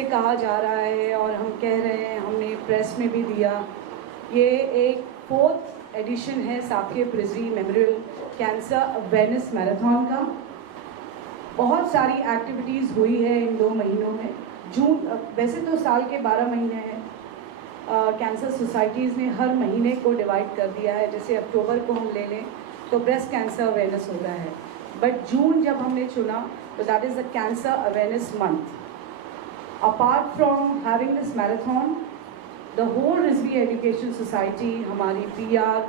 से कहा जा रहा है और हम कह रहे हैं, हमने प्रेस में भी दिया, ये एक 4th एडिशन है Saqib Rizvi memorial cancer awareness marathon का। बहुत सारी एक्टिविटीज़ हुई है इन 2 महीनों में। जून, वैसे तो साल के 12 महीने हैं, कैंसर सोसाइटीज़ ने हर महीने को डिवाइड कर दिया है। जैसे अक्टूबर को हम ले लें तो ब्रेस्ट कैंसर अवेयरनेस होता है, बट जून जब हमने चुना तो that is the cancer awareness month. Apart from having this marathon, the whole Rizvi education society, हमारी PR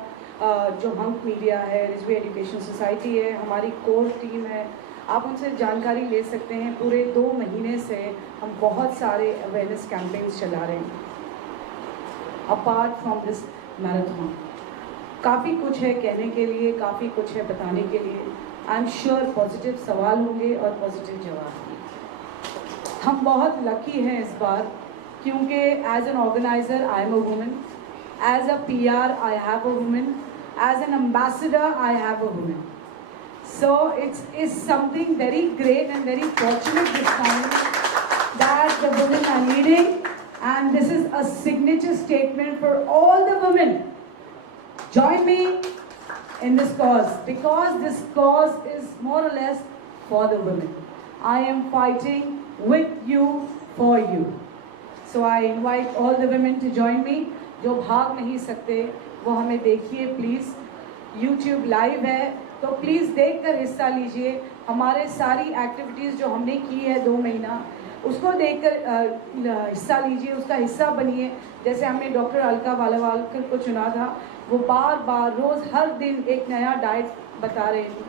जो हंक मीडिया है, रिजवी एजुकेशन सोसाइटी है, हमारी कोर टीम है, आप उनसे जानकारी ले सकते हैं। पूरे 2 महीने से हम बहुत सारे अवेयरनेस कैंपेन्स चला रहे हैं। अपार्ट फ्रॉम दिस मैराथन काफ़ी कुछ है कहने के लिए, काफ़ी कुछ है बताने के लिए। आई एम श्योर पॉजिटिव सवाल होंगे और पॉजिटिव जवाब होंगे। हम बहुत लकी हैं इस बार, क्योंकि as an organiser I am a women, as a PR I have a women, as an ambassador I have a women. So it's something very great and very fortunate this time that the women are leading, and this is a signature statement for all the women. Join me in this cause, because this cause is more or less for the women. I am fighting with you, for you. So I invite all the women to join me. जो भाग नहीं सकते वो हमें देखिए please. YouTube live है तो please देखकर हिस्सा लीजिए। हमारे सारी एक्टिविटीज़ जो हमने की है 2 महीना, उसको देखकर हिस्सा लीजिए, उसका हिस्सा बनिए। जैसे हमने डॉक्टर अलका वालावालकर को चुना था, वो बार बार रोज़ हर दिन एक नया डाइट बता रहे थे।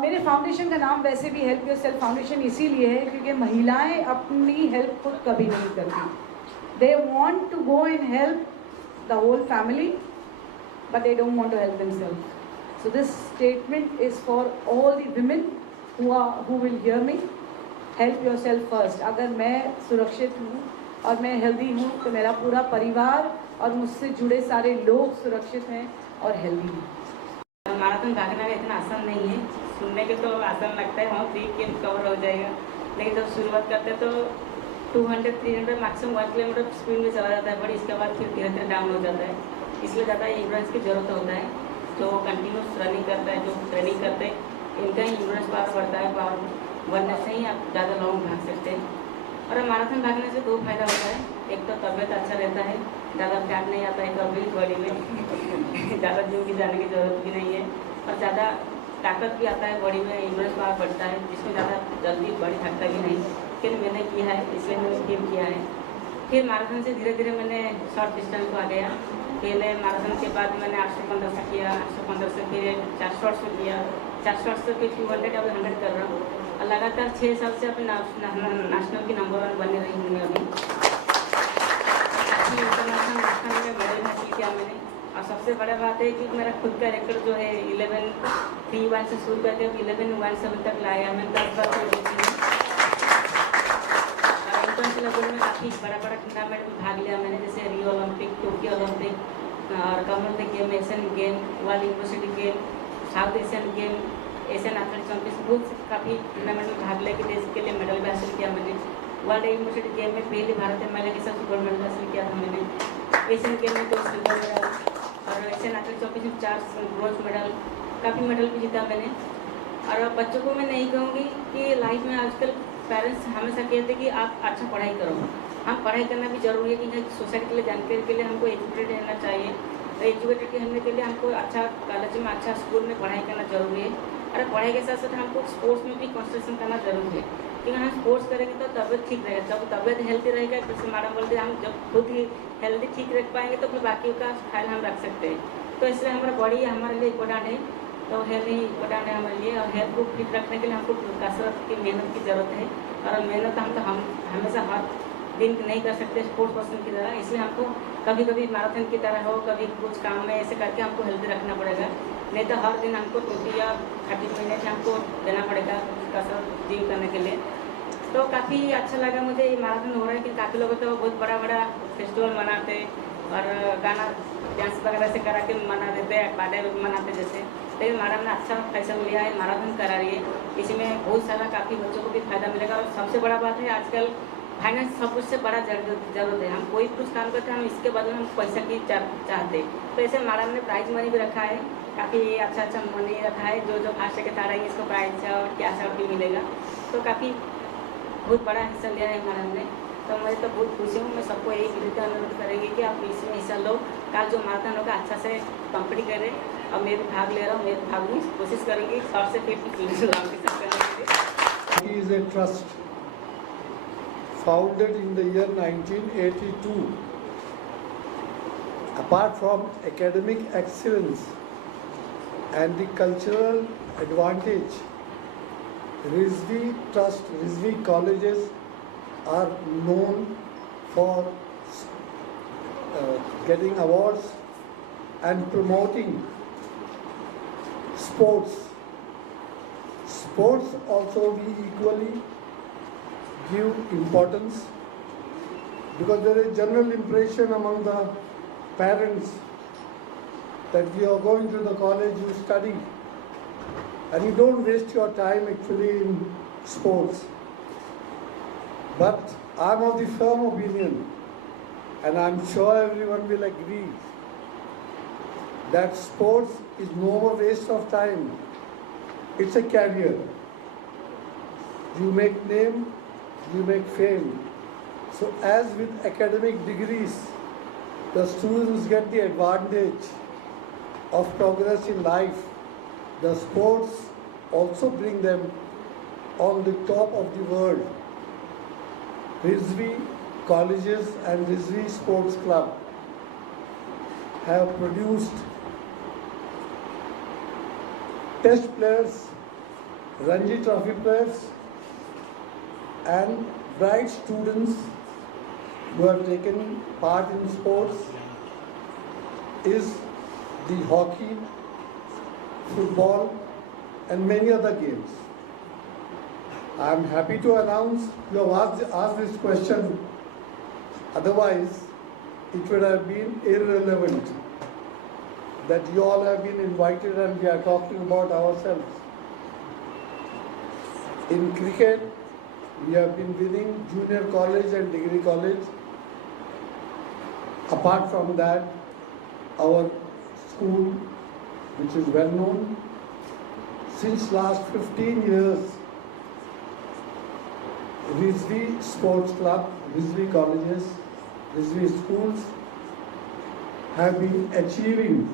मेरे फाउंडेशन का नाम वैसे भी हेल्प योरसेल्फ फाउंडेशन इसीलिए है क्योंकि महिलाएं अपनी हेल्प खुद कभी नहीं करती। They want to go and help the whole family, but they don't want to help themselves. So this statement is for all the women who will hear me. Help yourself first. अगर मैं सुरक्षित हूँ और मैं healthy हूँ तो मेरा पूरा परिवार और मुझसे जुड़े सारे लोग सुरक्षित हैं और हेल्दी हैं। मैराथन भागना इतना आसान नहीं है। सुनने के तो आसान लगता है, हाँ 3 किलोमीटर कवर हो जाएगा, लेकिन जब शुरुआत करते हैं तो 200-300 मैक्सिमम 1 किलोमीटर स्पीड में चला जाता है, बट इसके बाद फिर धीरे धीरे डाउन हो जाता है। इसलिए ज़्यादा इंड्योरेंस की ज़रूरत होता है। जो कंटिन्यूस रनिंग करता है, जो ट्रेनिंग करते हैं, इनका ही इंड्योरेंस पावर बढ़ता है, पावर बढ़ने से ही आप ज़्यादा लॉन्ग भाग सकते हैं। और मैराथन भागने से 2 फायदा होता है। एक तो तबीयत अच्छा रहता है, ज़्यादा फैट नहीं आता है कभी बॉडी में ज़्यादा जिम की जाने की ज़रूरत भी नहीं है, और ज़्यादा ताकत भी आता है बॉडी में, इंड्योरेंस पावर बढ़ता है, जिसमें ज़्यादा जल्दी बॉडी थकता भी नहीं। फिर मैंने किया है, इसलिए मैंने जिम किया है। फिर मैराथन से धीरे धीरे मैंने शॉर्ट डिस्टेंस को आ गया। पहले मैराथन के बाद मैंने 815 से किया, 815 से फिर 400 से किया, 400 से फिर 200, अभी 100 कर रहा हूँ। और लगातार 6 साल से अपने नेशनल की नंबर 1 बनी रही हूँ मैं अभी। इंटरनेशनल नेशनल में मेडल हासिल किया मैंने। और सबसे बड़ा बात है कि मेरा खुद का रिकॉर्ड जो है 11:31 से शुरू करके 11:17 तक लाया मैंने 10 बार को जीती हूँ। इंटरनेशनल लेवल में काफ़ी बड़ा टूर्नामेंट में भाग लिया मैंने, जैसे रियो ओलंपिक, टोक्यो ओलंपिक और Commonwealth game, Asian game, world university game, south Asian game, Asian athletics championship, बहुत काफ़ी टूर्नामेंट में भाग लेके देश के लिए मेडल भी हासिल किया मैंने। वर्ल्ड यूनिवर्सिटी गेम में पहली भारतीय महिला के साथ गोल्ड मेडल हासिल किया था मैंने। एशियन गेम में 2 सिल्वर मेडल और Asian athletics championship 4 bronze medal, काफ़ी मेडल भी जीता मैंने। और बच्चों को मैं नहीं कहूँगी कि लाइफ में आजकल पेरेंट्स हमेशा कहते हैं कि आप अच्छा पढ़ाई करो। हम पढ़ाई करना भी जरूरी है, क्योंकि सोसाइटी के लिए जानकारी के लिए हमको एजुकेटेड रहना चाहिए। तो एजुकेटेड होने के लिए हमको अच्छा कॉलेज में, अच्छा स्कूल में पढ़ाई करना जरूरी है। और पढ़ाई के साथ साथ हमको स्पोर्ट्स में भी कॉन्सेंट्रेशन करना जरूरी है, क्योंकि हम स्पोर्ट्स करेंगे तो तबियत ठीक रहेगा। जब तबियत हेल्दी रहेगा, जैसे मैडम बोलते हैं, हम जब खुद ही हेल्दी ठीक रख पाएंगे तो फिर बाकी का ख्याल हम रख सकते हैं। तो इसलिए हमारा बॉडी हमारे लिए इम्पोर्टेंट है, तो हेल्थ ही इम्पोर्टेंट है हमारे लिए। और हेल्थ को फिट रखने के लिए हमको कसरत की, मेहनत की ज़रूरत है। और मेहनत हम हमेशा हर दिन नहीं कर सकते स्पोर्ट्स पर्सन की तरह, इसलिए हमको कभी कभी मैराथन की तरह हो, कभी कुछ काम में ऐसे करके हमको हेल्दी रखना पड़ेगा। नहीं तो हर दिन हमको 20 या 30 मिनट हमको देना पड़ेगा कसरत जिम करने के लिए। तो काफ़ी अच्छा लगा मुझे ये मैराथन हो रहा है कि काफ़ी लोग तो बहुत बड़ा फेस्टिवल मनाते और गाना डांस वगैरह से करा के मना देते हैं, बातें मनाते जैसे। लेकिन मैडम ने अच्छा फैसला लिया है, मैराथन करा रही है। इसमें बहुत सारा काफ़ी बच्चों को भी फायदा मिलेगा। और सबसे बड़ा बात है, आजकल फाइनेंस सब कुछ से बड़ा जरूरत है। हम कोई कुछ काम करते हैं, हम इसके बदले हम पैसा की चाहते। तो ऐसे मैडम ने प्राइज मनी भी रखा है, काफ़ी अच्छा मनी रखा है। जो फर्स्ट सेकंड आ रहा है इसको प्राइज और कैश आउट भी मिलेगा। तो काफ़ी बहुत बड़ा हिस्सा लिया है मैडम ने। तो मैं तो बहुत खुशी हूँ। मैं सबको यही विनती अनुरोध करेंगे कि आप इसमें हिस्सा लो। कल जो मैराथन होगा अच्छा से कंप्लीट करें। और मैं भी भाग ले रहा हूँ, मैं भाग में कोशिश करूँगी 100 से 50 किलोमीटर करने के लिए। Hockey is a trust founded in the year 1982. Apart from academic excellence and the cultural advantage, Rizvi Trust, Rizvi colleges are known for getting awards and promoting sports. Sports also we equally give importance, because there is general impression among the parents that you are going to the college, you study and you don't waste your time actually in sports. But I am of the firm opinion, and I am sure everyone will agree, that sports is no more waste of time. It's a career. You make name, you make fame. So as with academic degrees, the students get the advantage of progress in life, the sports also bring them on the top of the world. Rizvi colleges and Rizvi Sports Club have produced test players, Ranji Trophy players, and bright students who have taken part in sports is the hockey, football, and many other games. I am happy to announce, you have asked this question, otherwise it would have been irrelevant that you all have been invited and we are talking about ourselves. In cricket, we have been winning junior college and degree college. Apart from that, our school, which is well known, since last 15 years, Rizvi Sports Club, Rizvi colleges, Rizvi schools have been achieving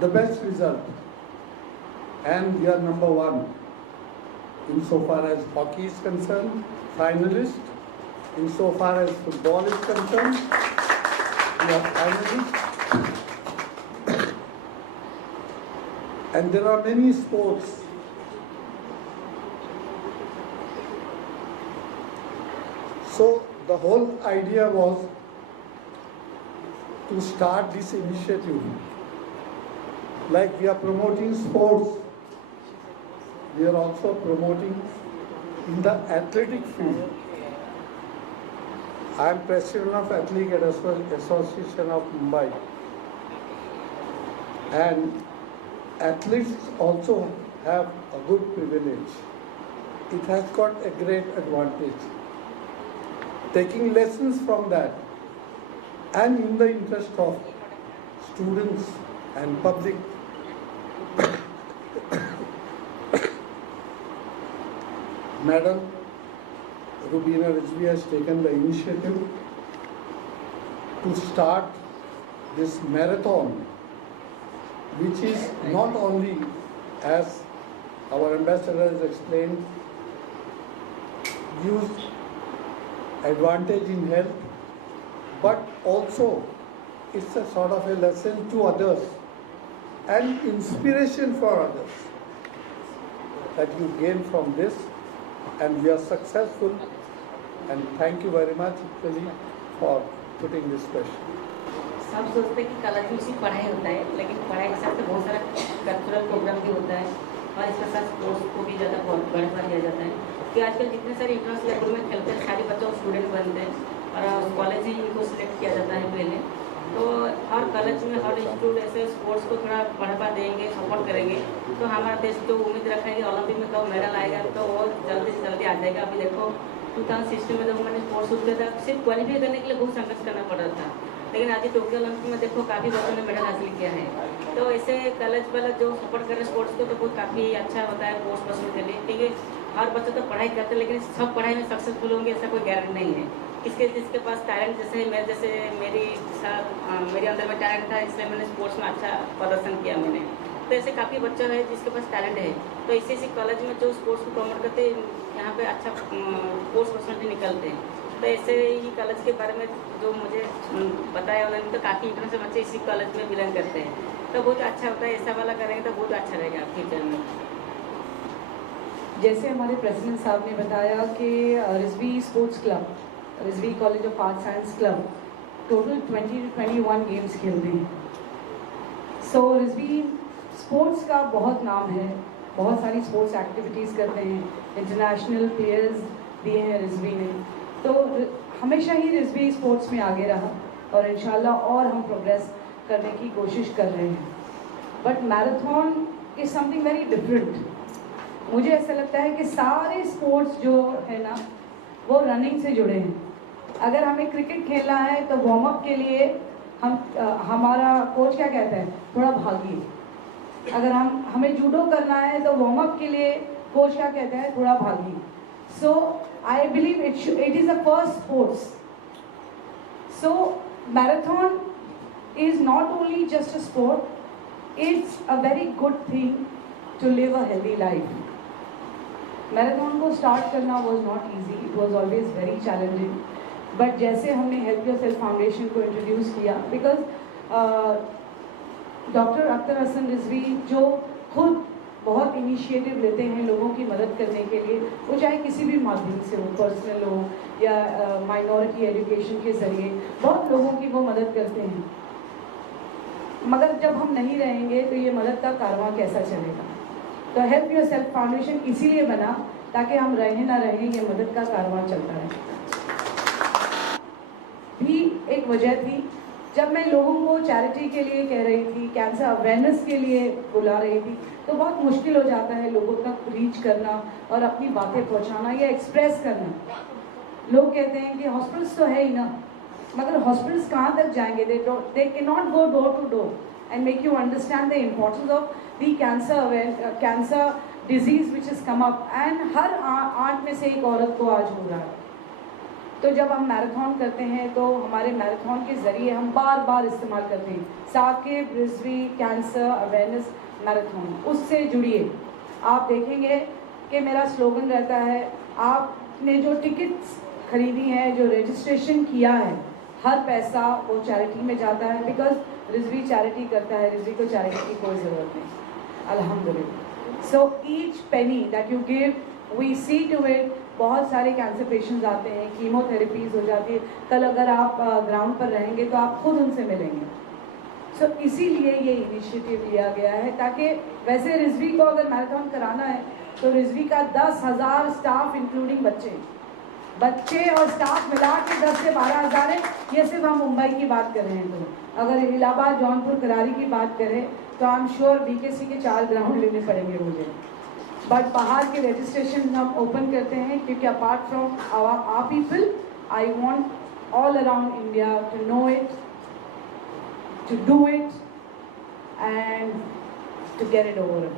the best result, and we are number one insofar as hockey is concerned, finalist. Insofar as football is concerned, we are finalists. And there are many sports. So the whole idea was to start this initiative. Like we are promoting sports, we are also promoting in the athletic field. I am president of Athletic Association of Mumbai, and athletes also have a good privilege. It has got a great advantage. Taking lessons from that, and in the interest of students and public, Madam Rubina Rizvi has taken the initiative to start this marathon, which is not only, as our ambassador has explained, gives advantage in health, but also it's a sort of a lesson to others and inspiration for others that you gain from this, and we are successful, and thank you very much actually for putting this question. सब सोचते हैं कि college में सिर्फ पढ़ाई होता है, लेकिन पढ़ाई के साथ बहुत सारा कल्चरल प्रोग्राम भी होता है और इसके साथ स्पोर्ट्स को भी ज़्यादा बढ़ावा दिया जाता है कि आजकल जितने सारे इंटरनेशनल लेवल में खेलते हैं सारे बच्चों स्टूडेंट बनते हैं और कॉलेज ही इनको सिलेक्ट किया जाता है पहले। तो हर कॉलेज में हर इंस्टीट्यूट ऐसे स्पोर्ट्स को थोड़ा बढ़ावा देंगे, सपोर्ट करेंगे, तो हमारा देश जो उम्मीद रखा है कि ओलंपिक में कब मेडल आएगा तो वो जल्दी से जल्दी आ जाएगा। अभी देखो 2016 में जब मैंने स्पोर्ट्स शुरू किया था, सिर्फ क्वालिफाई करने के लिए बहुत संघर्ष करना पड़ रहा था, लेकिन आज टोक्यो ओलंपिक में देखो काफ़ी बच्चों ने मेडल हासिल किया है। तो ऐसे कॉलेज वाला जो सपोर्ट कर रहे हैं स्पोर्ट्स को तो बहुत काफ़ी अच्छा होता है स्पोर्ट्स पर्सन के लिए, क्योंकि हर बच्चे तो पढ़ाई करते हैं लेकिन सब पढ़ाई में सक्सेसफुल होंगे ऐसा कोई गारंटी नहीं है। जिसके पास टैलेंट जैसे मेरे अंदर में टैलेंट था, इसलिए मैंने स्पोर्ट्स में अच्छा प्रदर्शन किया मैंने। तो ऐसे काफ़ी बच्चा है जिसके पास टैलेंट है, तो इसी कॉलेज में जो स्पोर्ट्स को प्रमोट करते हैं यहाँ पे अच्छा स्पोर्ट्स पर्सनलिटी निकलते हैं। तो ऐसे ही कॉलेज के बारे में जो मुझे बताया उन्होंने, तो काफ़ी इंटरनेशनल बच्चे इसी कॉलेज में बिलोंग करते हैं, तो बहुत अच्छा होता है। ऐसा वाला करेंगे तो बहुत अच्छा रहेगा फ्यूचर में। जैसे हमारे प्रेसिडेंट साहब ने बताया कि Rizvi sports club, Rizvi college of art science club total 21 games खेलते हैं। सो रिजवी स्पोर्ट्स का बहुत नाम है, बहुत सारी स्पोर्ट्स एक्टिविटीज़ करते हैं, इंटरनेशनल प्लेयर्स दिए हैं रिजवी ने, तो हमेशा ही रिजवी स्पोर्ट्स में आगे रहा और इंशाल्लाह और हम प्रोग्रेस करने की कोशिश कर रहे हैं। But marathon is something very different. मुझे ऐसा लगता है कि सारे स्पोर्ट्स जो है ना वो रनिंग से जुड़े हैं। अगर हमें क्रिकेट खेलना है तो वार्म अप के लिए हमारा कोच क्या कहता है, थोड़ा भागिए। अगर हमें जूडो करना है तो वार्म अप के लिए कोच क्या कहता है, थोड़ा भागिए। So I believe it is a first sports. So marathon is not only just a sport, it's a very good thing to live a healthy life. Marathon को स्टार्ट करना was not easy, it was always very challenging. But जैसे हमने help yourself foundation को introduce किया, because doctor Akhtar Hasan Rizvi जो खुद बहुत initiative लेते हैं लोगों की मदद करने के लिए, वो चाहे किसी भी माध्यम से हो, पर्सनल हो या माइनॉरिटी एजुकेशन के ज़रिए, बहुत लोगों की वो मदद करते हैं। मगर जब हम नहीं रहेंगे तो ये मदद का कारवां कैसा चलेगा? तो हेल्प योरसेल्फ फाउंडेशन इसीलिए बना ताकि हम रहें ना रहें, ये मदद का कारवां चलता रहे। भी एक वजह थी जब मैं लोगों को चैरिटी के लिए कह रही थी, कैंसर अवेयरनेस के लिए बुला रही थी, तो बहुत मुश्किल हो जाता है लोगों तक रीच करना और अपनी बातें पहुंचाना या एक्सप्रेस करना। लोग कहते हैं कि हॉस्पिटल्स तो है ही ना, मगर हॉस्पिटल्स कहाँ तक जाएंगे? They cannot go door to door and make you understand the importance of the cancer disease which is come up, and हर 8 में से एक औरत को आज हो रहा है। तो जब हम मैराथन करते हैं तो हमारे मैराथन के ज़रिए हम बार बार इस्तेमाल करते हैं Saqib Rizvi cancer awareness marathon, उससे जुड़िए। आप देखेंगे कि मेरा स्लोगन रहता है, आपने जो टिकट्स खरीदी हैं, जो रजिस्ट्रेशन किया है, हर पैसा वो चैरिटी में जाता है, बिकॉज रिजवी चैरिटी करता है, रिजवी को चैरिटी की कोई ज़रूरत नहीं, अल्हम्दुलिल्लाह। So each penny that you give we see to it. बहुत सारे कैंसर पेशेंट्स आते हैं, कीमोथेरेपीज हो जाती है, कल अगर आप ग्राउंड पर रहेंगे तो आप खुद उनसे मिलेंगे। सो इसीलिए ये इनिशिएटिव लिया गया है, ताकि वैसे रिजवी को अगर मैराथन कराना है तो रिजवी का 10,000 स्टाफ इंक्लूडिंग बच्चे और स्टाफ मिला के 10 से 12,000 है। ये सिर्फ हम मुंबई की बात कर रहे हैं। तो अगर इलाहाबाद, जौनपुर, करारी की बात करें तो आई एम श्योर BKC के 4 ग्राउंड लेने पड़ेंगे मुझे। बट बाहर के रजिस्ट्रेशन हम ओपन करते हैं, क्योंकि apart from our people, I want all around India to know it, to do it and to get it over.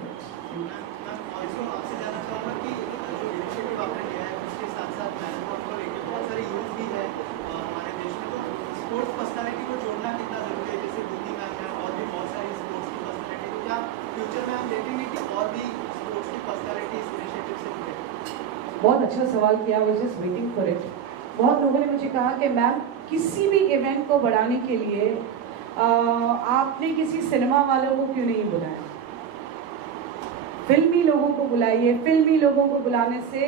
Sports personality को जोड़ना कितना जरूरी है, जैसे धोनी मैम है और भी बहुत सारी स्पोर्ट्स की पर्सनालिटी, तो क्या फ्यूचर में हम देखेंगे कि और भी स्पोर्ट्स की पर्सनालिटी इस इनिशिएटिव से जुड़े? बहुत अच्छा सवाल किया, I was just waiting for it. बहुत लोगों ने मुझे कहा कि मैम किसी भी इवेंट को बढ़ाने के लिए आपने किसी सिनेमा वालों को क्यों नहीं बुलाया? फिल्मी लोगों को बुलाइए। फिल्मी लोगों को बुलाने से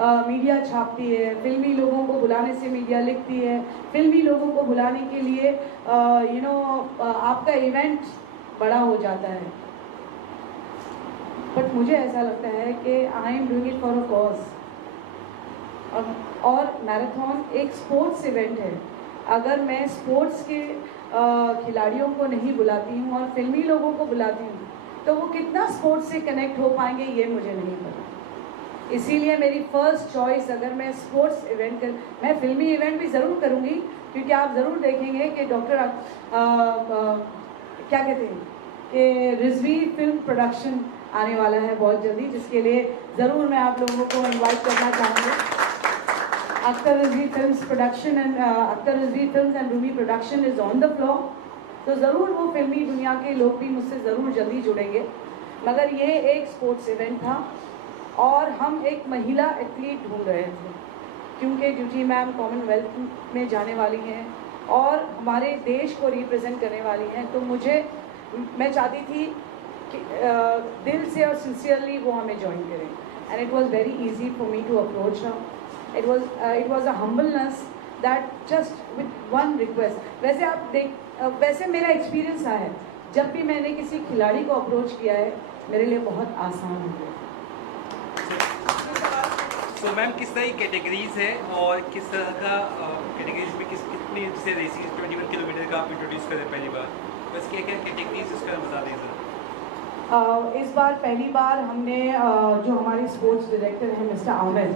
मीडिया छापती है, फिल्मी लोगों को बुलाने से मीडिया लिखती है, फिल्मी लोगों को बुलाने के लिए आपका इवेंट बड़ा हो जाता है। बट मुझे ऐसा लगता है कि I am doing it for a cause, और मैराथन एक स्पोर्ट्स इवेंट है। अगर मैं स्पोर्ट्स के खिलाड़ियों को नहीं बुलाती हूँ और फिल्मी लोगों को बुलाती हूँ तो वो कितना स्पोर्ट्स से कनेक्ट हो पाएंगे ये मुझे नहीं पता। इसीलिए मेरी फर्स्ट चॉइस, अगर मैं स्पोर्ट्स इवेंट कर, मैं फिल्मी इवेंट भी ज़रूर करूँगी, क्योंकि आप ज़रूर देखेंगे कि डॉक्टर क्या कहते हैं कि रिजवी फिल्म प्रोडक्शन आने वाला है बहुत जल्दी, जिसके लिए ज़रूर मैं आप लोगों को इनवाइट करना चाहूँगी। Akhtar Rizvi films production and Akhtar Rizvi films and Rumi production is on the floor, तो ज़रूर वो फिल्मी दुनिया के लोग भी मुझसे ज़रूर जल्दी जुड़ेंगे। मगर ये एक स्पोर्ट्स इवेंट था और हम एक महिला एथलीट ढूंढ रहे थे, क्योंकि ड्यूटी मैम कॉमनवेल्थ में जाने वाली हैं और हमारे देश को रिप्रेजेंट करने वाली हैं, तो मैं चाहती थी कि दिल से और सिंसियरली वो हमें ज्वाइन करें, and it was very easy for me to approach her. It was a humbleness that just with one request. वैसे मेरा एक्सपीरियंस रहा है, जब भी मैंने किसी खिलाड़ी को अप्रोच किया है मेरे लिए बहुत आसान हो गया। तो मैम किस तरह की कैटेगरीज है और किस तरह का कैटेगरीज में कितनी जैसे रेसिंग 21 किलोमीटर का आप इंट्रोड्यूस करें पहली बार, बस क्या क्या कैटेगरीज उसका बता दें सर। इस बार पहली बार हमने जो हमारे स्पोर्ट्स डायरेक्टर हैं मिस्टर आमिर,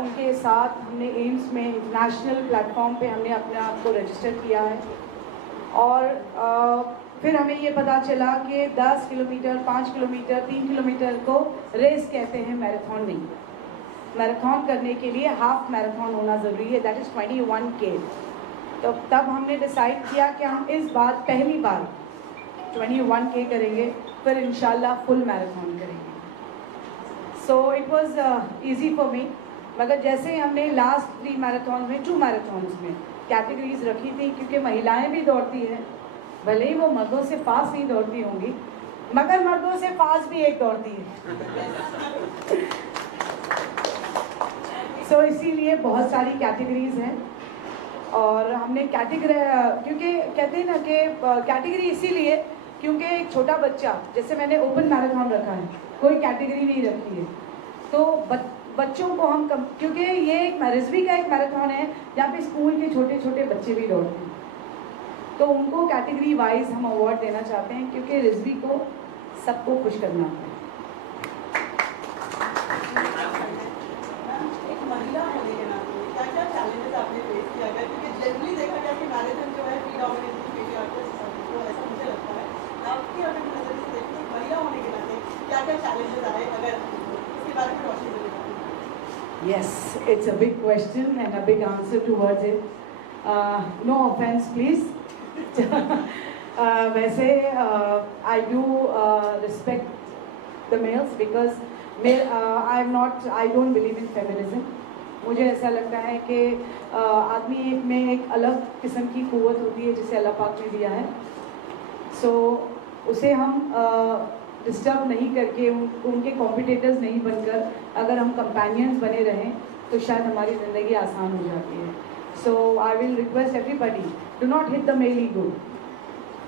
उनके साथ हमने एम्स में इंटरनेशनल प्लेटफॉर्म पे हमने अपने आप को रजिस्टर किया है, और फिर हमें ये पता चला कि 10 किलोमीटर, 5 किलोमीटर, 3 किलोमीटर को रेस कहते हैं, मैराथन नहीं। मैराथन करने के लिए हाफ मैराथन होना ज़रूरी है, दैट इज़ 21K। तो तब हमने डिसाइड किया कि हम इस बार पहली बार 21K करेंगे, फिर इंशाल्लाह फुल मैराथन करेंगे। So it was easy for मी। मगर जैसे हमने लास्ट 3 मैराथन में, 2 मैराथन्स में कैटेगरीज रखी थी, क्योंकि महिलाएं भी दौड़ती हैं, भले ही वो मर्दों से फास्ट नहीं दौड़ती होंगी, मगर मर्दों से फास्ट भी एक दौड़ती है। सो इसीलिए बहुत सारी कैटेगरीज हैं, और हमने कैटेगरी, क्योंकि कहते हैं ना कि कैटेगरी इसीलिए क्योंकि एक छोटा बच्चा, जैसे मैंने ओपन मैराथन रखा है, कोई कैटेगरी नहीं रखी है, तो बच्चों को हम क्योंकि ये एक रिजवी का एक मैराथन है जहाँ पे स्कूल के छोटे छोटे बच्चे भी दौड़ते हैं, तो उनको कैटेगरी वाइज हम अवार्ड देना चाहते हैं, क्योंकि रिजवी को सबको खुश करना है। एक महिला होने के नाते क्या-क्या चैलेंजेस आपने फेस किया है? क्योंकि जनरली देखा गया कि मैराथन जो है प्रीडोमिनेटली फीमेल आर्टिस्ट, तो ऐसा मुझे लगता है। आपकी अगर नज़र से देखें तो महिला होने के नाते क्या-क्या चैलेंजेस आए, अगर इसके बारे में रोशनी देना चाहें। Yes, it's a big question and a big answer towards it. No offense, please. वैसे I do respect the males because I don't believe in feminism. मुझे ऐसा लगता है कि आदमी में एक अलग किस्म की क़ुव्वत होती है जिसे अल्लाह पाक ने दिया है, सो उसे हम डिस्टर्ब नहीं करके, उनके कॉम्पिटिटर्स नहीं बनकर अगर हम कंपेनियंस बने रहें तो शायद हमारी ज़िंदगी आसान हो जाती है। So I will request everybody, do not hit the male ego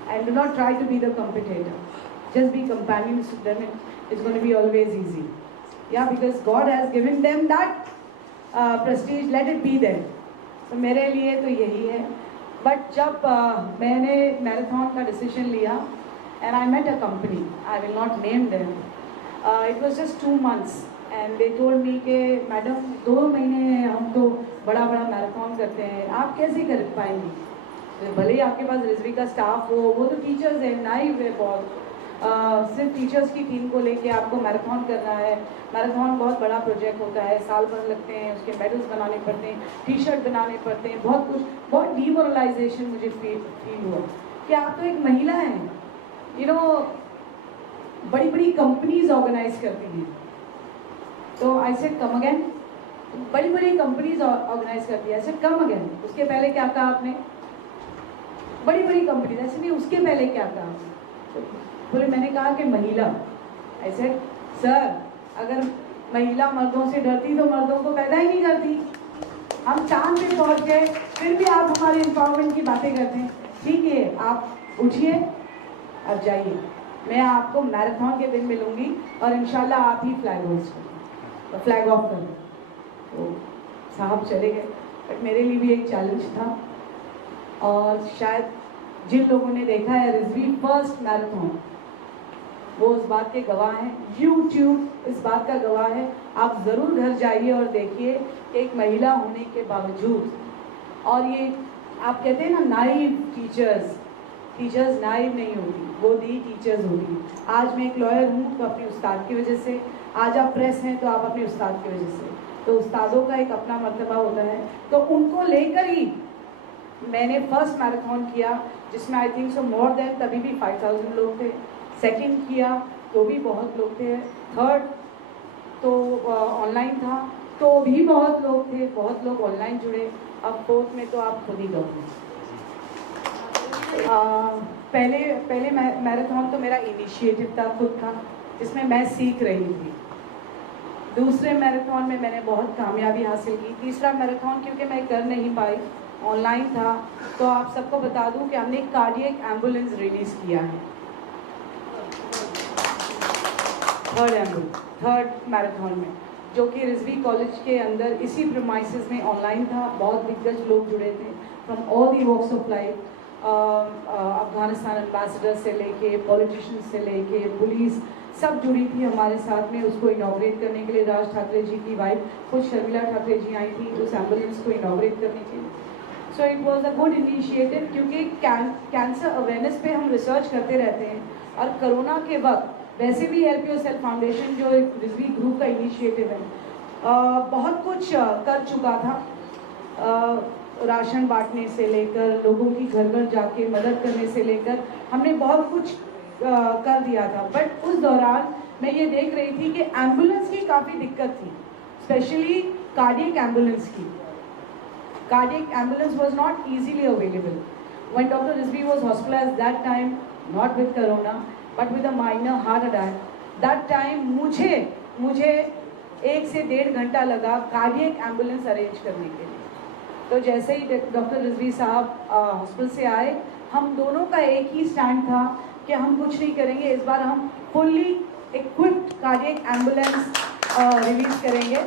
and do not try to be the competitor, just be companions to them, it's going to be always easy, yeah, because God has given them that prestige, let it be there. So मेरे लिए तो यही है। But जब मैंने marathon का decision लिया and I met a company, I will not name them, it was just 2 months and they told me कि मैडम 2 महीने हम तो बड़ा बड़ा मैराथन करते हैं, आप कैसे कर पाएंगी? तो भले ही आपके पास रिजवी का स्टाफ हो, वो तो टीचर्स हैं, नाइव है बहुत, सिर्फ टीचर्स की टीम को लेके आपको मैराथन करना है। मैराथन बहुत बड़ा प्रोजेक्ट होता है, साल भर लगते हैं, उसके मेडल्स बनाने पड़ते हैं, टी शर्ट बनाने पड़ते हैं, बहुत कुछ, बहुत डीमोरलाइजेशन मुझे फील हुआ कि आप तो एक महिला हैं, यू नो, बड़ी बड़ी कंपनीज ऑर्गेनाइज करती हैं, तो आई सेड कम अगेन, बड़ी बड़ी कंपनीज ऑर्गेनाइज करती है, आई सेड कम अगेन, उसके पहले क्या कहा आपने? बड़ी बड़ी कंपनीज, ऐसे नहीं, उसके पहले क्या कहा? बोले, मैंने कहा कि महिला। ऐसे सर, अगर महिला मर्दों से डरती तो मर्दों को पैदा ही नहीं करती। हम चांद पे पहुंच गए, फिर भी आप हमारे एम्पावरमेंट की बातें करते हैं। ठीक है, आप उठिए, अब जाइए, मैं आपको मैराथन के दिन मिलूंगी और इंशाल्लाह आप ही फ्लैग ऑफ कर। तो साहब चले गए, बट मेरे लिए भी एक चैलेंज था, और शायद जिन लोगों ने देखा है रिजवी फर्स्ट मैराथन, वो उस बात के गवाह हैं, यूट्यूब इस बात का गवाह है। आप ज़रूर घर जाइए और देखिए एक महिला होने के बावजूद, और ये आप कहते हैं ना नाइव टीचर्स नाइव नहीं होती, वो दी टीचर्स होती। आज मैं एक लॉयर हूँ तो अपने उस्ताद की वजह से, आज आप प्रेस हैं तो आप अपने उस्ताद की वजह से। तो उस्तादों का एक अपना मर्तबा होता है, तो उनको लेकर ही मैंने फर्स्ट मैराथन किया, जिसमें I think so more than तभी भी 5000 लोग थे। सेकंड किया तो भी बहुत लोग थे। थर्ड तो ऑनलाइन था तो भी बहुत लोग थे, बहुत लोग ऑनलाइन जुड़े। अब फोर्थ में तो आप खुद ही कहोगे। पहले मैराथन तो मेरा इनिशिएटिव था, खुद का, जिसमें मैं सीख रही थी। दूसरे मैराथन में मैंने बहुत कामयाबी हासिल की। तीसरा मैराथन क्योंकि मैं कर नहीं पाई, ऑनलाइन था, तो आप सबको बता दूं कि हमने कार्डियक एम्बुलेंस रिलीज़ किया है। थर्ड मैराथन में, जो कि रिजवी कॉलेज के अंदर इसी प्रीमाइसेस में ऑनलाइन था। बहुत दिग्गज लोग जुड़े थे from all the walks of life. Afghanistan ambassador से लेके पॉलिटिशियन से लेके पुलिस सब जुड़ी थी हमारे साथ में। उसको इनॉग्रेट करने के लिए राज ठाकरे जी की वाइफ खुद शर्मिला ठाकरे जी आई थी उस एम्बुलेंस को इनॉग्रेट करने के लिए। So it was a good initiative, क्योंकि कैंसर अवेयरनेस पे हम रिसर्च करते रहते हैं, और कोरोना के वक्त वैसे भी हेल्प योरसेल्फ फाउंडेशन जो एक रिजवी ग्रुप का इनिशिएटिव है, बहुत कुछ कर चुका था। राशन बांटने से लेकर, लोगों की घर घर जाके मदद करने से लेकर, हमने बहुत कुछ कर दिया था। बट उस दौरान मैं ये देख रही थी कि एम्बुलेंस की काफ़ी दिक्कत थी, स्पेशली कार्डियक एम्बुलेंस की। Cardiac ambulance was not easily available. When Dr. Rizvi was hospitalized that time, not with corona, but with a minor heart attack, that time मुझे 1 से 1.5 घंटा लगा कार्डियक एम्बुलेंस अरेंज करने के लिए। तो जैसे ही डॉक्टर रिजवी साहब हॉस्पिटल से आए, हम दोनों का एक ही स्टैंड था कि हम कुछ नहीं करेंगे, इस बार हम fully equipped cardiac ambulance release करेंगे,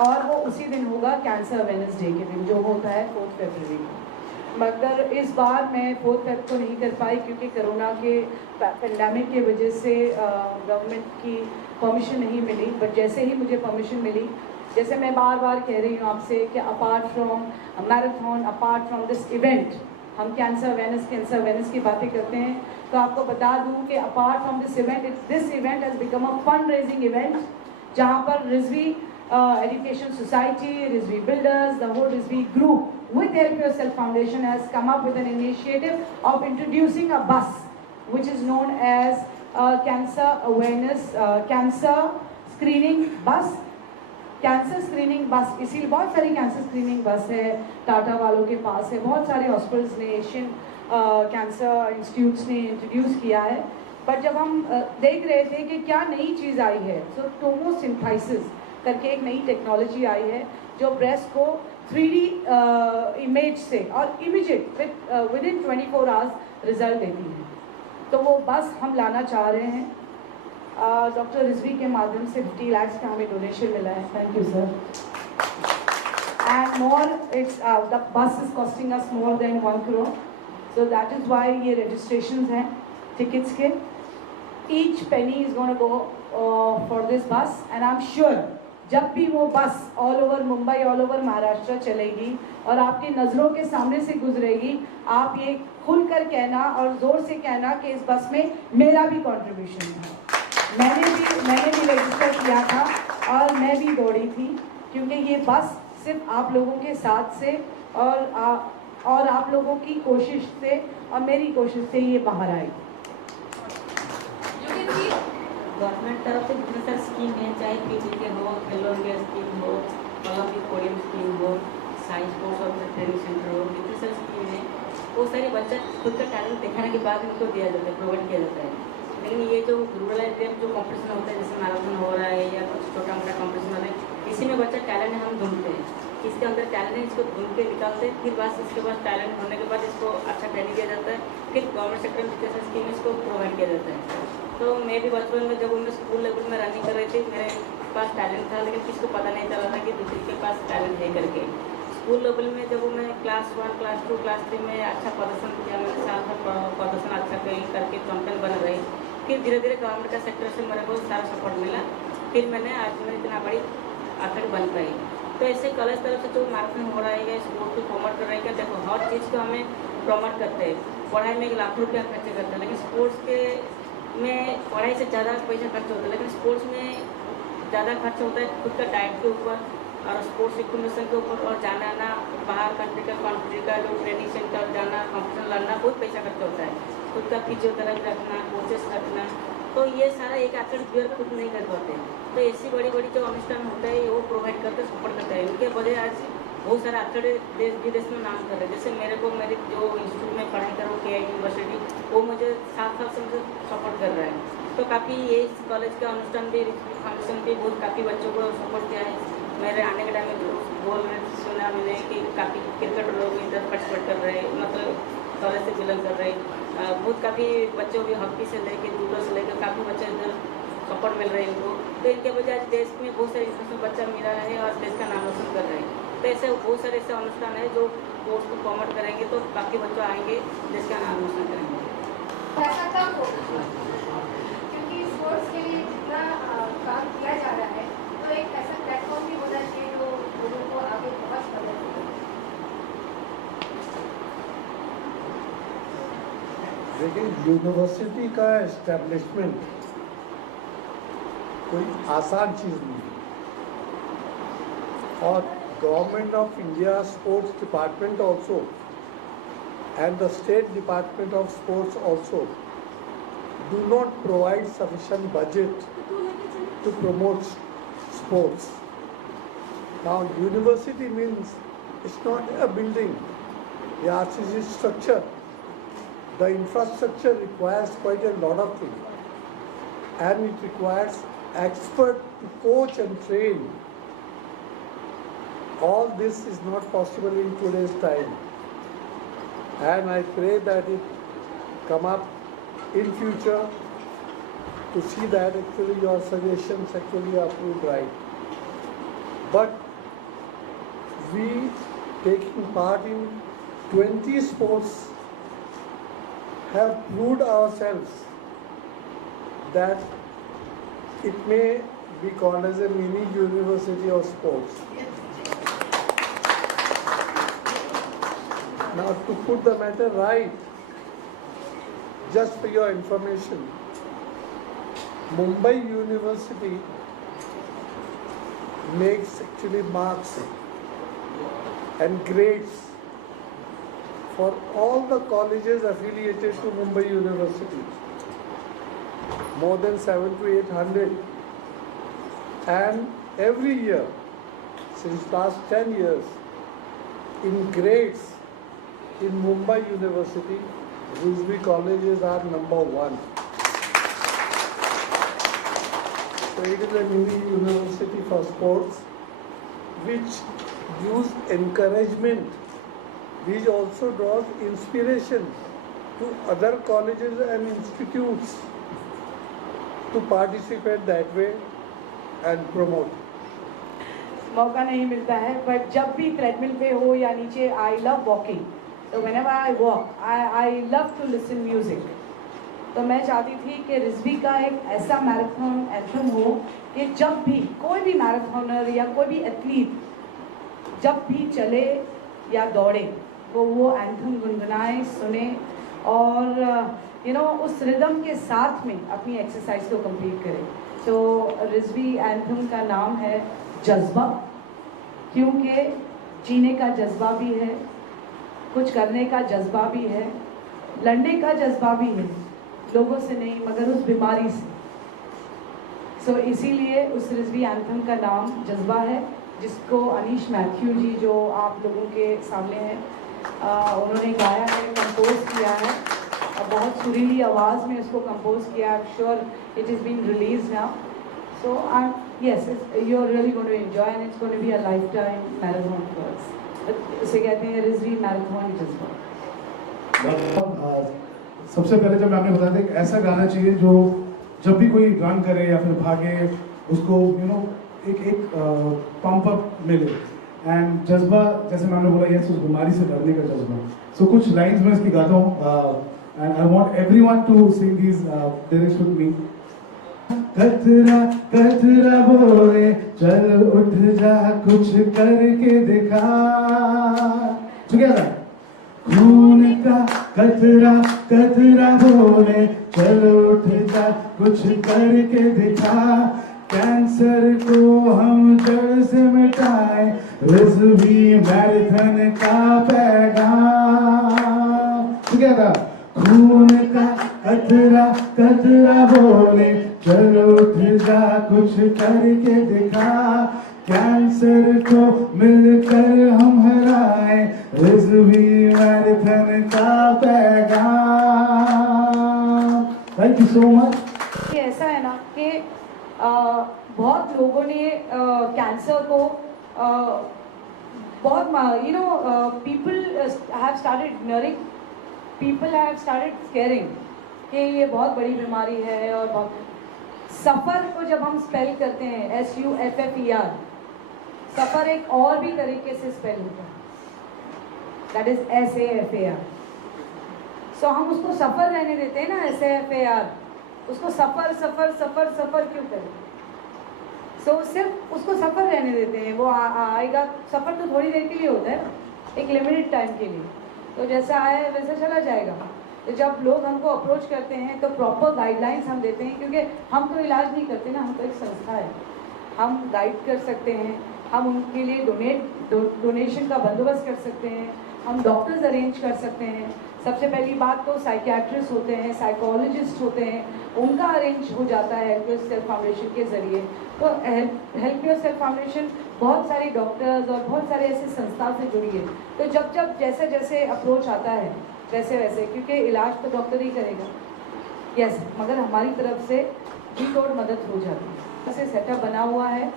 और वो उसी दिन होगा कैंसर अवेयरनेस डे के दिन, जो होता है 4 फरवरी को। मगर इस बार मैं 4 फरवरी को नहीं कर पाई, क्योंकि कोरोना के पेंडेमिक की वजह से गवर्नमेंट की परमिशन नहीं मिली। बट जैसे ही मुझे परमिशन मिली, जैसे मैं बार बार कह रही हूँ आपसे कि apart from marathon, apart from this event, हम कैंसर अवेयरनेस की बातें करते हैं, तो आपको बता दूँ कि apart from this event has become a fund raising event, जहाँ पर Rizvi Education Society, Rizvi Builders, the whole Rizvi group with Help Yourself Foundation has come up with an initiative of introducing a bus which is known as cancer awareness, cancer screening bus. Cancer screening बस, इसीलिए बहुत सारी cancer screening बस है, टाटा वालों के पास है, बहुत सारे हॉस्पिटल्स ने, एशियन कैंसर इंस्टीट्यूट्स ने इंट्रोड्यूस किया है। पर जब हम देख रहे थे कि क्या नई चीज़ आई है, सो टोमोसिंथेसिस करके एक नई टेक्नोलॉजी आई है, जो ब्रेस्ट को 3D इमेज से और immediate with in 24 hours result देती है। तो वो बस हम लाना चाह रहे हैं। डॉक्टर रिजवी के माध्यम से 50 लाख का हमें डोनेशन मिला है। Thank you sir. And more, it's the bus is costing us more than 1 crore, so that is why ये रजिस्ट्रेशन हैं टिकट्स के। Each Penney is gonna go for this बस, एंड आई एम श्योर जब भी वो बस all over Mumbai, all over Maharashtra चलेगी और आपकी नज़रों के सामने से गुजरेगी, आप ये खुलकर कहना और ज़ोर से कहना कि इस बस में मेरा भी कंट्रीब्यूशन है। मैंने भी रजिस्टर किया था और मैं भी दौड़ी थी, क्योंकि ये बस सिर्फ आप लोगों के साथ से और आप लोगों की कोशिश से और मेरी कोशिश से ये बाहर आई। गवर्नमेंट तरफ से जितने सारे स्कीम है, चाहे पीजीके हो, खेलो इंडिया स्कीम हो, ओलंपिक पोडियम स्कीम हो, साइंस कोर्स और ट्रेनिंग सेंटर हो, जितने सारे स्कीम है, वो सारे बच्चा खुद का टैलेंट दिखाने के बाद इनको दिया जाता है, प्रोवाइड किया जाता है। लेकिन ये जो रूरल एरिया में जो कॉम्पिटिशन होता है, जैसे मैराथन हो रहा है या कुछ छोटा मोटा कॉम्पिटिशन हो रहा है, इसी में बच्चा टैलेंट है, हम ढूंढते हैं इसके अंदर टैलेंट है, इसको ढूंढ के निकालते हैं। फिर बस इसके बाद टैलेंट होने के बाद इसको अच्छा ट्रेनिंग दिया जाता है, फिर गवर्नमेंट सेक्टर में जितने स्कीम इसको प्रोवाइड किया जाता है। तो मैं भी बचपन में जब मैं स्कूल लेवल में रनिंग कर रही थी, मेरे पास टैलेंट था, लेकिन किसी को पता नहीं चला था कि दूसरे के पास टैलेंट है करके। स्कूल लेवल में जब मैं क्लास 1, क्लास 2, क्लास 3 में अच्छा प्रदर्शन किया, मैंने साल भर प्रदर्शन अच्छा करके चैंपियन बन गई। फिर धीरे धीरे गवर्नमेंट का सेक्टर से मेरे को सारा सपोर्ट मिला, फिर मैंने आज मैं इतना बड़ी एथलीट बन पाई। तो ऐसे कॉलेज तरफ से जो मैराथन हो रहा है या स्पोर्ट को प्रमोट कर रहे हैं, क्या देखो हर चीज़ को हमें प्रमोट करते हैं। पढ़ाई में 1 लाख रुपया खर्च करते हैं, लेकिन स्पोर्ट्स के में पढ़ाई से ज़्यादा पैसा खर्च होता है, लेकिन स्पोर्ट्स में ज़्यादा खर्च होता है खुद का डाइट के ऊपर और स्पोर्ट्स इक्विपमेंट के ऊपर, और जाना आना बाहर कंट्री का जो ट्रेनिंग सेंटर जाना, कॉम्पिटिशन लड़ना, बहुत पैसा खर्च होता है। खुद का फिजियोथेरेपी रखना, कोचेस रखना, तो ये सारा एक एथलीट बियर खुद नहीं कर पाते। तो ऐसी बड़ी बड़ी जो अनुष्ठान होता है वो प्रोवाइड करते, सपोर्ट करता है। उनके वजह आज बहुत सारे एथलीट देश विदेश में नाम कर रहे हैं। जैसे मेरे को मेरी जो इंस्टीट्यूट में पढ़ाई कर के यूनिवर्सिटी, वो मुझे 7 साल से मुझे सपोर्ट कर रहा है। तो काफ़ी ये कॉलेज का अनुष्ठान भी, फंक्शन भी बहुत काफ़ी बच्चों को सपोर्ट किया है। मेरे आने के टाइम में बोल रहे सुना मैंने कि काफ़ी क्रिकेट लोग इधर पार्टिसिपेट कर रहे हैं, मतलब कॉलेज से बिलोंग कर रहे हैं। बहुत काफ़ी बच्चों की हॉकी से लेकर जूडो से लेकर काफ़ी बच्चे इधर सपोर्ट मिल रहे हैं इनको। तो इनके वजह आज देश में बहुत सारे इंटरनेशनल बच्चा मिला है और देश का नाम रोशन कर रहे हैं। तो ऐसे बहुत सारे ऐसे अनुष्ठान है जो स्पोर्ट्स को प्रमोट करेंगे तो बाकी बच्चे आएंगे, देश का नाम रोशन करेंगे। ऐसा कब होगा? क्योंकि स्पोर्ट्स के लिए जितना काम किया जा रहा है, तो एक ऐसा प्लेटफॉर्म भी होना चाहिए जो लोगों को आगे बहुत मदद करे। लेकिन यूनिवर्सिटी का एस्टेब्लिशमेंट कोई आसान चीज़ नहीं है, और government of India sports department also and the state department of sports also do not provide sufficient budget to promote sports. Now university means it's not a building, the RCC structure. The infrastructure requires quite a lot of things, and it requires expert to coach and train. All this is not possible in today's time, and I pray that it come up in future to see that actually your suggestions actually are proved right. But we taking part in 20 sports have proved ourselves that it may be called as a mini university of sports. Now to put the matter right, just for your information, Mumbai University makes actually marks and grades for all the colleges affiliated to Mumbai University, more than 700 to 800, and every year since last 10 years in grades in Mumbai University, Risvi colleges are number 1. So it is a mini university for sports which gives encouragement, which also draws inspiration to other colleges and institutes to participate that way and promote. मौका नहीं मिलता है, but जब भी treadmill पे हो या नीचे, आई लव वॉकिंग। तो whenever I walk, I love to listen music. तो मैं चाहती थी कि रिजवी का एक ऐसा मैराथन एंथम हो कि जब भी कोई भी मैराथनर या कोई भी एथलीट जब भी चले या दौड़े वो एंथम गुनगुनाए, सुने और उस रिदम के साथ में अपनी एक्सरसाइज को कंप्लीट करे। तो रिजवी एंथम का नाम है जज्बा, क्योंकि जीने का जज्बा भी है, कुछ करने का जज्बा भी है, लड़ने का जज्बा भी है, लोगों से नहीं मगर उस बीमारी से। सो इसीलिए उस रिजवी एंथम का नाम जज्बा है, जिसको अनीश मैथ्यू जी जो आप लोगों के सामने हैं, उन्होंने गाया है, कंपोज किया है, और बहुत सुरीली आवाज़ में इसको कंपोज किया। I am sure it is been release now. So yes, you are really going to enjoy, and it's going to be a lifetime marathon for us. इसे कहते हैं रिजवी मैराथन जज्बा। सबसे पहले जब आपने बताया था कि ऐसा गाना चाहिए जो जब भी कोई रन करे या फिर भागे उसको एक पंप अप मिले, एंड जज्बा जैसे मैंने बोला, यस, उस बीमारी से लड़ने का जज्बा। सो कुछ लाइंस में इसकी गाता हूँ, and I want everyone to sing these lyrics with me. कतरा कतरा बोले चल उठ जा कुछ करके दिखा, together. खून का कतरा कतरा बोले चल उठ जा कुछ करके दिखा, कैंसर को हम जड़ से मिटाए, रिजवी मैराथन का पैगाम, together. खून का कतरा कतरा बोले चल उठ जा कुछ करके दिखा, कैंसर को मिलकर हम हराए, रिजवी मैराथन का पैगाम। Thank you so much. ये ऐसा है ना कि बहुत लोगों ने कैंसर को बहुत people have started ignoring, people have started squaring कि ये बहुत बड़ी बीमारी है। और बहुत सफ़र को जब हम स्पेल करते हैं SUFFER, सफ़र एक और भी तरीके से स्पेल होता है, दैट इज SAFAR। सो हम उसको सफ़र रहने देते हैं ना, SAFAR, उसको सफ़र सफ़र सफ़र सफ़र क्यों करें? सो सिर्फ उसको सफ़र रहने देते हैं, वो आएगा। सफ़र तो थोड़ी देर के लिए होता है ना, एक लिमिटेड टाइम के लिए, तो जैसा आया वैसा चला जाएगा। तो जब लोग हमको अप्रोच करते हैं तो प्रॉपर गाइडलाइंस हम देते हैं, क्योंकि हम तो इलाज नहीं करते ना, हम तो एक संस्था है, हम गाइड कर सकते हैं, हम उनके लिए डोनेशन का बंदोबस्त कर सकते हैं, हम डॉक्टर्स अरेंज कर सकते हैं। सबसे पहली बात तो साइकियाट्रिस्ट होते हैं, साइकोलॉजिस्ट होते हैं, उनका अरेंज हो जाता है हेल्प योरसेल्फ फाउंडेशन के ज़रिए। तो हेल्प योरसेल्फ फाउंडेशन बहुत सारी डॉक्टर्स और बहुत सारे ऐसे संस्था से जुड़ी है। तो जब जब जैसे जैसे अप्रोच आता है वैसे वैसे, क्योंकि इलाज तो डॉक्टर ही करेगा, यस, मगर हमारी तरफ से भी थोड़ी मदद हो जाती है। ऐसे सेटअप बना हुआ है,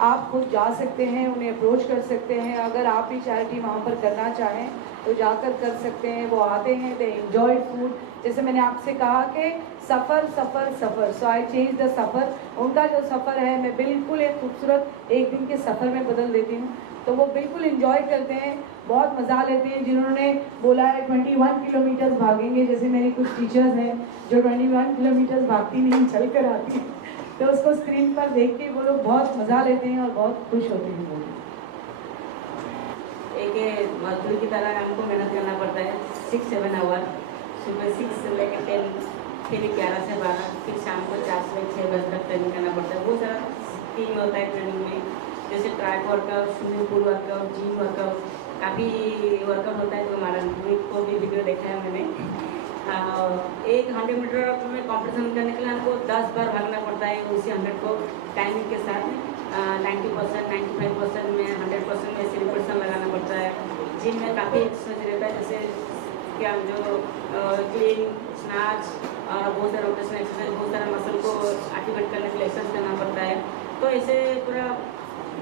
आप खुद जा सकते हैं, उन्हें अप्रोच कर सकते हैं। अगर आप भी चैरिटी वहाँ पर करना चाहें तो जाकर कर सकते हैं। वो आते हैं, दे एंजॉय फूड। जैसे मैंने आपसे कहा कि सफ़र सफ़र सफ़र, सो आई चेंज द सफ़र। उनका जो सफ़र है मैं बिल्कुल एक खूबसूरत एक दिन के सफ़र में बदल देती हूँ। तो वो बिल्कुल एंजॉय करते हैं, बहुत मज़ा लेते हैं। जिन्होंने बोला है 21 किलोमीटर्स भागेंगे, जैसे मेरी कुछ टीचर्स हैं जो 21 किलोमीटर्स भागती नहीं, चल कर आती, तो उसको स्क्रीन पर देख के वो लोग बहुत मज़ा लेते हैं और बहुत खुश होते हैं। वो एक मजदूर की तरह हमको मेहनत करना पड़ता है 6-7 आवर, सुबह 6 से लेकर 10, फिर 11 से 12, फिर शाम को 4 से 6 बजे तक ट्रेनिंग करना पड़ता है। वो सारा टीम होता है ट्रेनिंग में, जैसे track workout, swimming pool workout, gym workout, काफ़ी वर्कआउट होता है। तो हमारा को भी वीडियो देखा है मैंने। एक 100 मीटर में कॉम्पिटिशन करने के लिए हमको 10 बार भागना पड़ता है, उसी 100 को टाइमिंग के साथ 90%, 95% में, 100% में सेलिब्रेशन लगाना पड़ता है। जिम में काफ़ी एक्सरसाइज रहता है, जैसे क्या जो क्लीन, स्नैच और बहुत सारे रोटेशन एक्सरसाइज, बहुत सारे मसल को एक्टिवेट करने के लिए एक्सरसाइज करना पड़ता है। तो ऐसे पूरा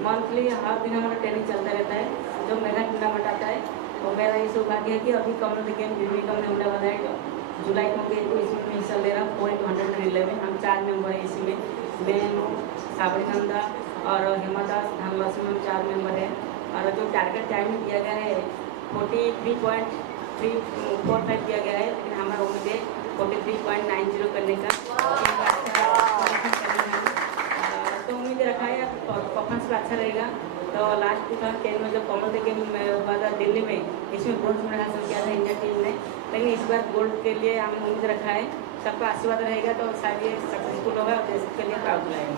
मंथली हर दिन हमारा ट्रेनिंग चलता रहता है। जो मेगा टूर्नामेंट आता है, और मेरा ये सौभाग्य है कि अभी कम्युनिटी गेम यूनिकॉम में होने वाला है, जुलाई को इसमें मैं हिस्सा ले रहा हूँ। 4x100 रिले में हम 4 मेंबर हैं इसी में, मैं हूँ, साबरी नंदा और हेमा दास, धानवासी में हम 4 मेंबर हैं। और जो टारगेट टाइमिंग दिया गया है 43.345 दिया गया है, लेकिन हमारा उम्मीद है 43.90 करने का। तो उम्मीद रखा है परफॉर्मेंस भी अच्छा रहेगा। तो लास्ट 2010 में जब कॉमनवेल्थ गेम हुआ था दिल्ली में, इसमें ब्रोंज मेडल हासिल किया था इंडिया टीम ने, लेकिन इस बार गोल्ड के लिए हमने उम्मीद रखा है। सबका आशीर्वाद रहेगा तो शायद ये सक्सेसफुल होगा और देश के लिए प्राउड लाएगा।